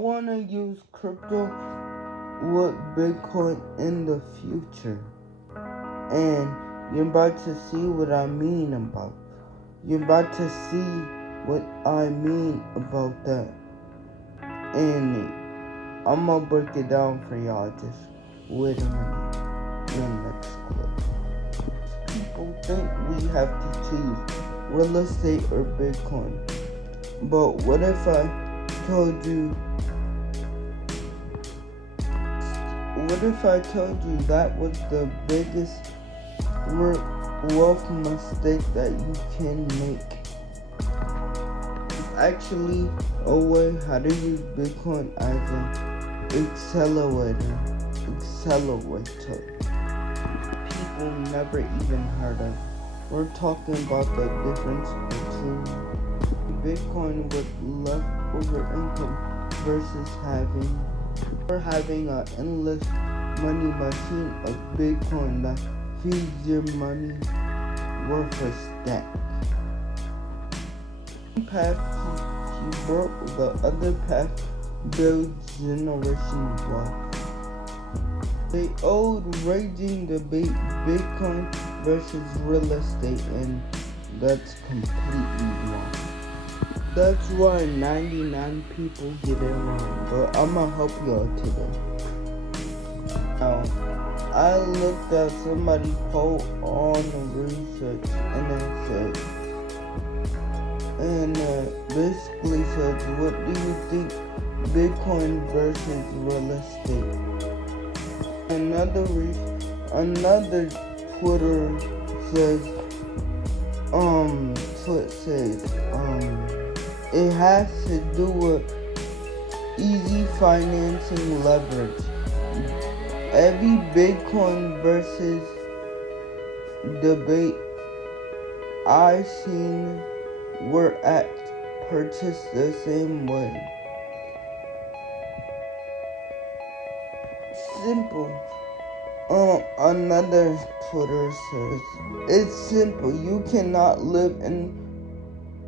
I want to use crypto with Bitcoin in the future. And you're about to see what I mean about. You're about to see what I mean about that. And I'm gonna break it down for y'all. Just wait a minute. In the next clip. People think we have to choose real estate or Bitcoin. But what if I told you that was the biggest wealth mistake that you can make? It's actually a way how to use Bitcoin as an accelerator. People never even heard of. We're talking about the difference between Bitcoin with leftover income versus having an endless money machine of Bitcoin that feeds your money worth a stack. One path he broke, the other path builds generational wealth. They owed raging debate Bitcoin versus real estate, and that's completely wrong. That's why 99 people get it wrong, but I'ma help y'all today. Now, I looked at somebody's poll on the research, and it basically says, what do you think Bitcoin versus real estate? Another Twitter says, it has to do with easy financing leverage. Every Bitcoin versus debate I seen were at purchased the same way. Simple. Another Twitter says, it's simple. You cannot live in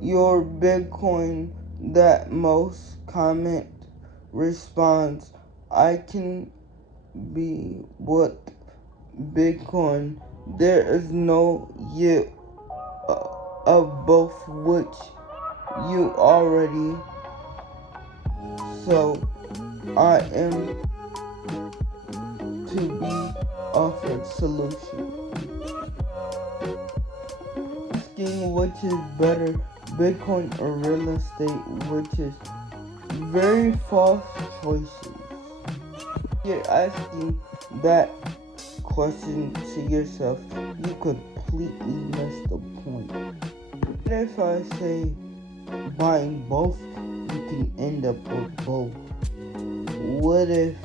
your Bitcoin. That most comment response, I can be what Bitcoin. There is no yet of both which you already. So I am to be offered solution. Asking which is better, Bitcoin or real estate, which is very false choices. You're asking that question to yourself, you completely miss the point. What if I say buying both, you can end up with both? What if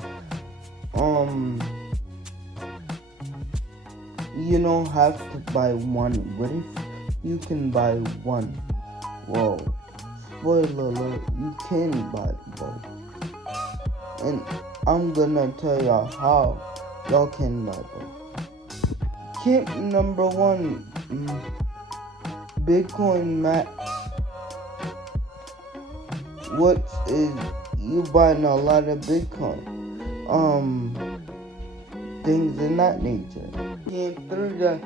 you don't have to buy one? What if you can buy one? Whoa, spoiler alert, you can buy both. And I'm gonna tell y'all how y'all can buy both. Tip number 1, Bitcoin Max. What is you buying a lot of Bitcoin? Things in that nature. And through the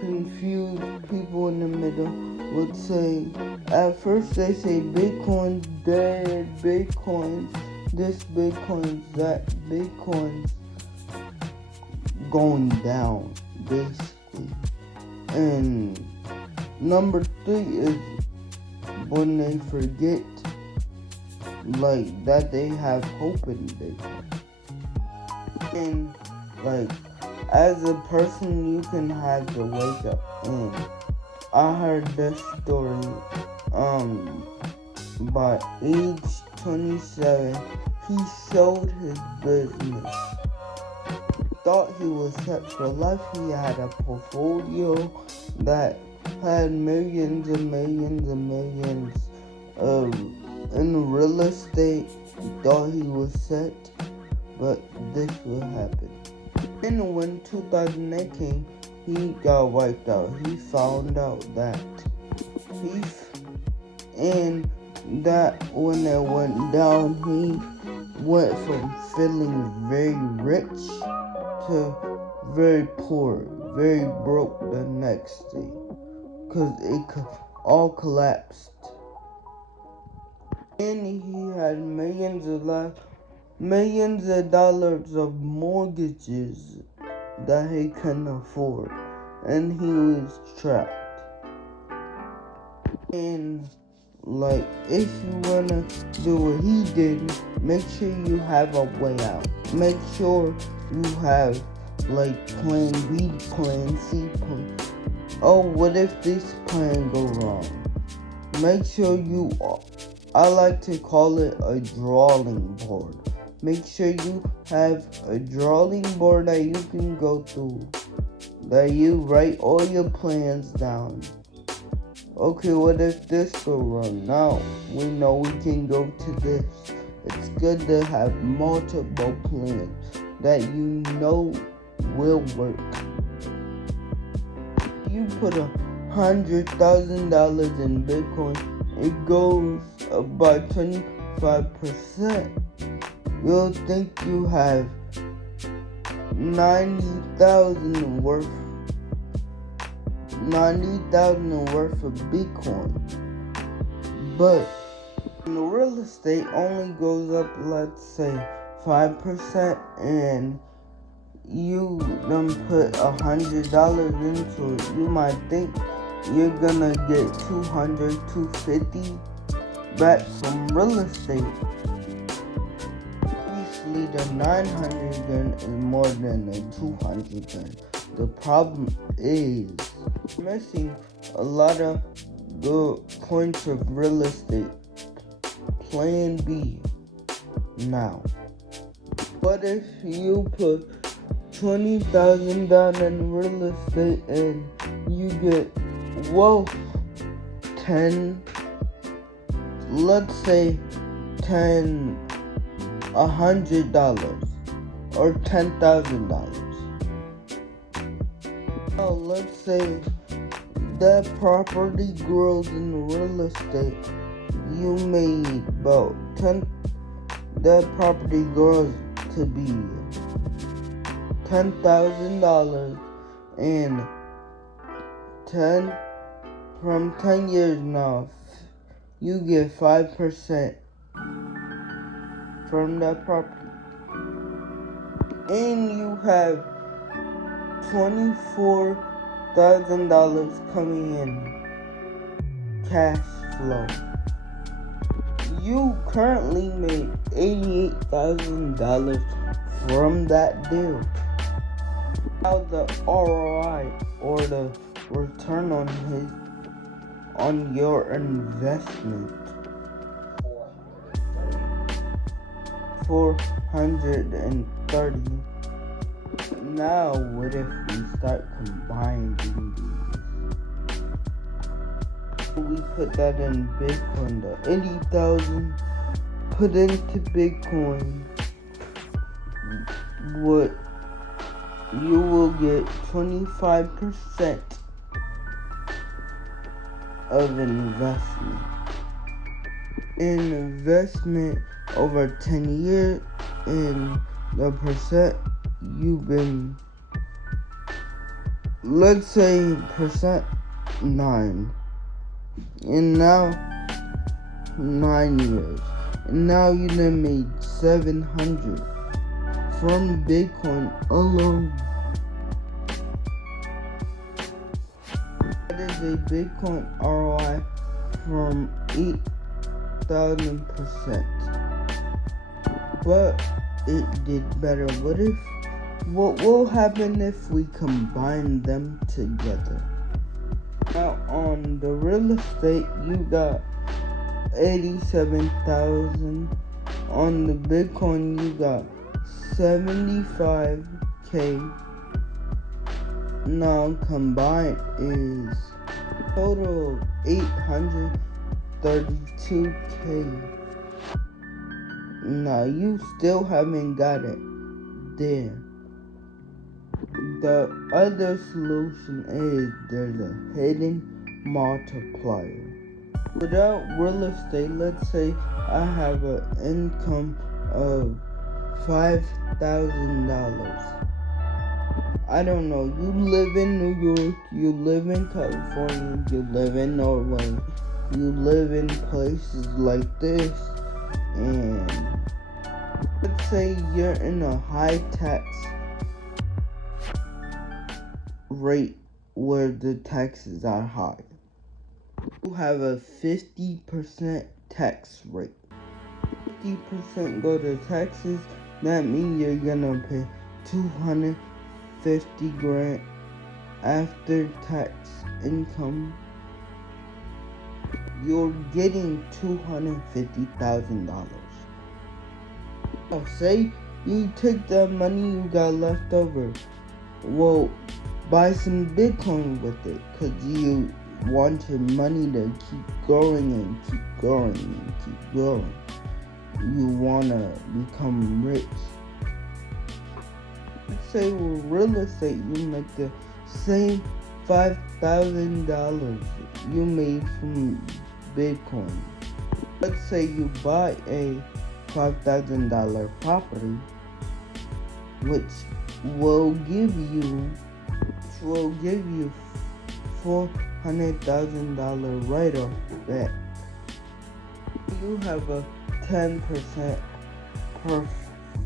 confused people in the middle would say, at first they say Bitcoin's dead, Bitcoin's this, Bitcoin's that, Bitcoin's going down, basically. And number 3 is when they forget, like, that they have hope in Bitcoin. And, like, as a person, you can have to wake up. And I heard this story, by age 27, he sold his business. Thought he was set for life. He had a portfolio that had millions and millions and millions in real estate. He thought he was set, but this will happen. And when 2008 came, he got wiped out. He found out that and that when it went down, went from feeling very rich to very poor, very broke the next day, because it all collapsed. And he had millions of dollars of mortgages that he couldn't afford, and he was trapped. And like, if you wanna do what he did, make sure you have a way out. Make sure you have like plan B, plan C, plan. Oh, what if this plan go wrong? Make sure I like to call it a drawing board. Make sure you have a drawing board that you can go through, that you write all your plans down. Okay, what if this go wrong? Now we know we can go to this. It's good to have multiple plans that you know will work. You put $100,000 in Bitcoin, it goes up by 25%. You'll think you have 90,000 worth of Bitcoin, but the real estate only goes up, let's say 5%, and you done put $100 into it. You might think you're gonna get 200, 250 back from real estate. Obviously the 900 gun is more than the 200 gun. The problem is missing a lot of the points of real estate. Plan B. Now, what if you put $20,000 down in real estate and you get, $100 or $10,000. Now let's say that property grows in real estate. You made about that property grows to be $10,000, and from 10 years now, you get 5% from that property, and you have $24,000 coming in cash flow. You currently made $88,000 from that deal. Now the ROI, or the return on your investment, 430. Now what if we start combining these? We put that in Bitcoin, the 80,000 put into Bitcoin, what you will get 25% of investment. Investment over 10 years, and the percent you've been, let's say percent 9, and now 9 years, and now you done made 700 from Bitcoin alone. That is a Bitcoin ROI from 8,000%. But it did better. What will happen if we combine them together? Now on the real estate, you got 87,000. On the Bitcoin, you got 75K. Now combined is total of 832K. Now you still haven't got it there. The other solution is there's a hidden multiplier. Without real estate, let's say I have an income of $5,000. I don't know, you live in New York, you live in California, you live in Norway, you live in places like this, and let's say you're in a high tax rate where the taxes are high. You have a 50% tax rate. 50% go to taxes, that means you're gonna pay 250 grand after tax income. You're getting $250,000. Now say you take that money you got left over, well, buy some Bitcoin with it, cause you want your money to keep growing and keep growing and keep growing. You wanna become rich. Let's say with real estate, you make the same $5,000 you made from Bitcoin. Let's say you buy a $5,000 property, which will give you $400,000 right off back. You have a 10% per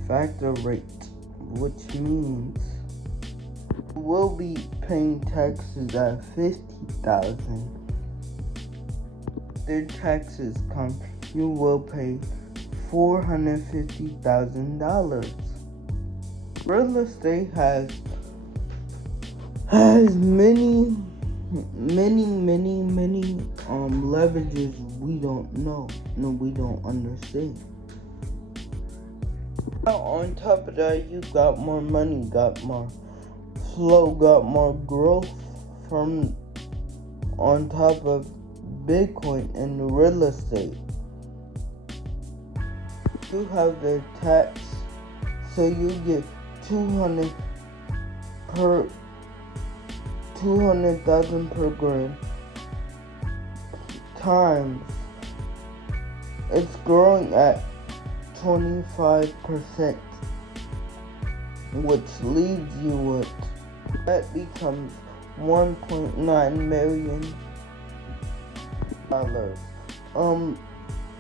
factor rate, which means you will be paying taxes at $50,000. Their taxes come, you will pay $450,000. Real estate has many leverages we don't know, no, we don't understand. Now on top of that, you got more money, got more flow, got more growth from on top of Bitcoin and real estate. You have the tax, so you get 200,000 per grand times. It's growing at 25%, which leaves you with, that becomes $1.9 million.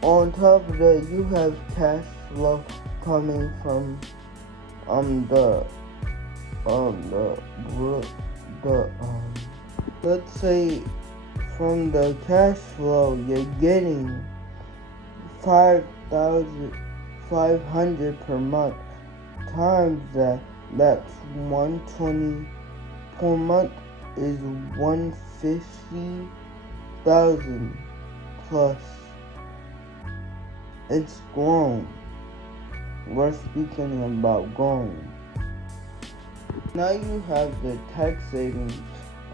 On top of that, you have cash flow coming from let's say from the cash flow you're getting 5,500 per month times that's 120 per month is 150,000 plus. It's grown. We're speaking about growing. Now you have the tax savings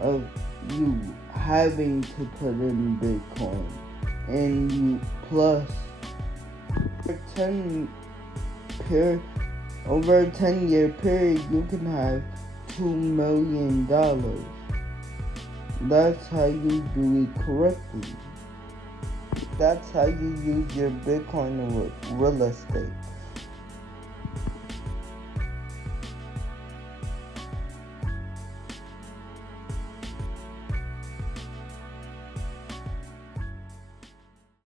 of you having to put in Bitcoin, and you plus over a 10-year period you can have $2 million. That's how you do it correctly. That's how you use your Bitcoin with real estate.